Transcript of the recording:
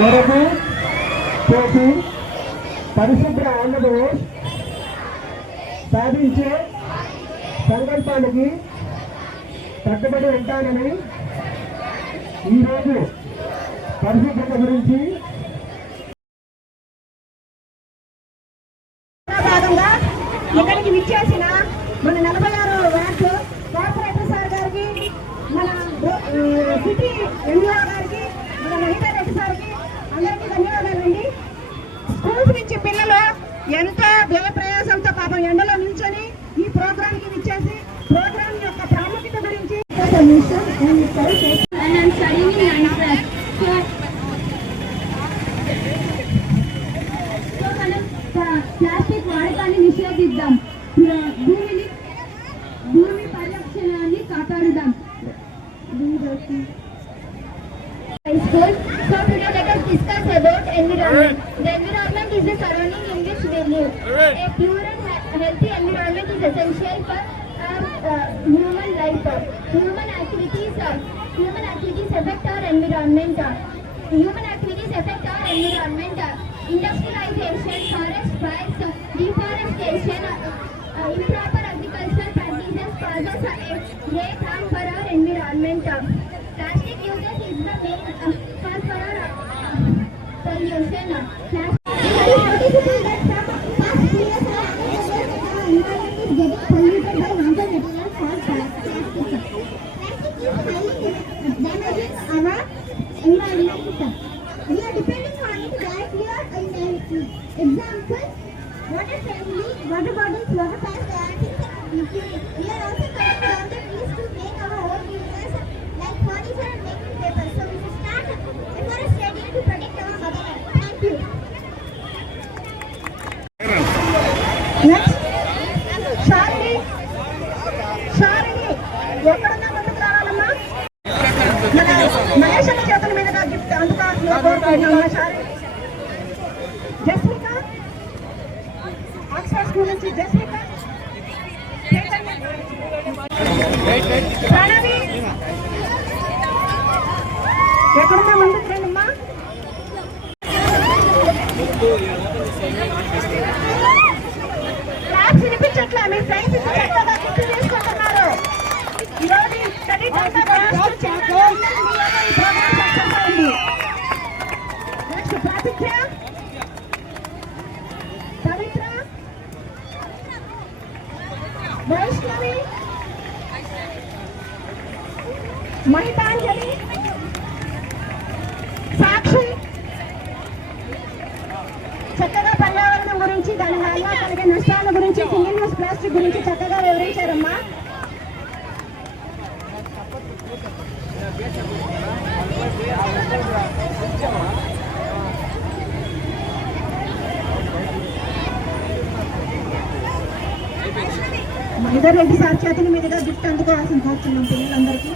కొరకు చేసి పరిశుభ్ర ఆంధ్రప్రదేశ్ సాధించే సంకల్పానికి కట్టుబడి ఉంటానని ఈరోజు పరిశుభ్రత గురించి భాగంగా ఇక్కడికి విచ్చేసిన మన 46 వార్డు కార్పొరేటర్ సార్ గారికి, మన సిటీ ఎంఈఓ గారికి, మన మహిళా రెడ్డి సార్కి అందరికీ ధన్యవాదాలండి. స్కూల్స్ నుంచి పిల్లలు ఎంతో వ్యయ ప్రయాసంతో పాపం ఎండలో నిల్చొని ఈ ప్రోగ్రామ్ కి విచ్చేసి ప్రోగ్రామ్ యొక్క ప్రాముఖ్యత గురించి ప్లాస్టిక్ వాడకాన్ని నిషేధిద్దాం, భూమి పరిరక్షణాన్ని కాపాడుదాం. So today let us discuss about environment. The environment is the surrounding in which we live. A pure and healthy environment is essential for human life. Human activities affect our environment. Industrialization, forest fires, deforestation, improper agricultural practices causes a great harm for our environment. Plastic usage is the main cause for our pollution. We are depending on it directly or indirectly. Example: water friendly water bottles, water pans, and we are also cutting down the trees to make our own uses like furniture and making paper. So we should start afforestation to protect our mother earth. Thank you. Next Sharini ఎక్కడున్నా ముందుకు రావాలమ్మా. మహేష్ చేతుల మీదుగా gift అందుకోవాల్సిన కోరుకుంటున్నామా. Sharini Jasmika Oxford school నుంచి జస్మిక, ప్రణవి ఎక్కడున్నా ముందుకు రండమ్మా. క్లాస్ వినిపించట్లే, మీ ఫ్రెండ్స్ చక్కగా గుర్తు చేసుకుంటున్నారు. ఈరోజు స్టడీ నెక్స్ట్ ప్రాతిథ్య, పవిత్ర, వైష్ణవి, మహితాంజలి, సాక్షి చక్కగా పర్యావరణం గురించి, దాని వల్ల కలిగే నష్టాల గురించి, సింగిల్ యూజ్ ప్లాస్టిక్ గురించి చక్కగా వివరించారమ్మా. మహిళా రెడ్డి సార్ చేతుల మీదుగా గిఫ్ట్ అందుకోవాల్సిన కోరుతున్నాం పిల్లలందరికీ.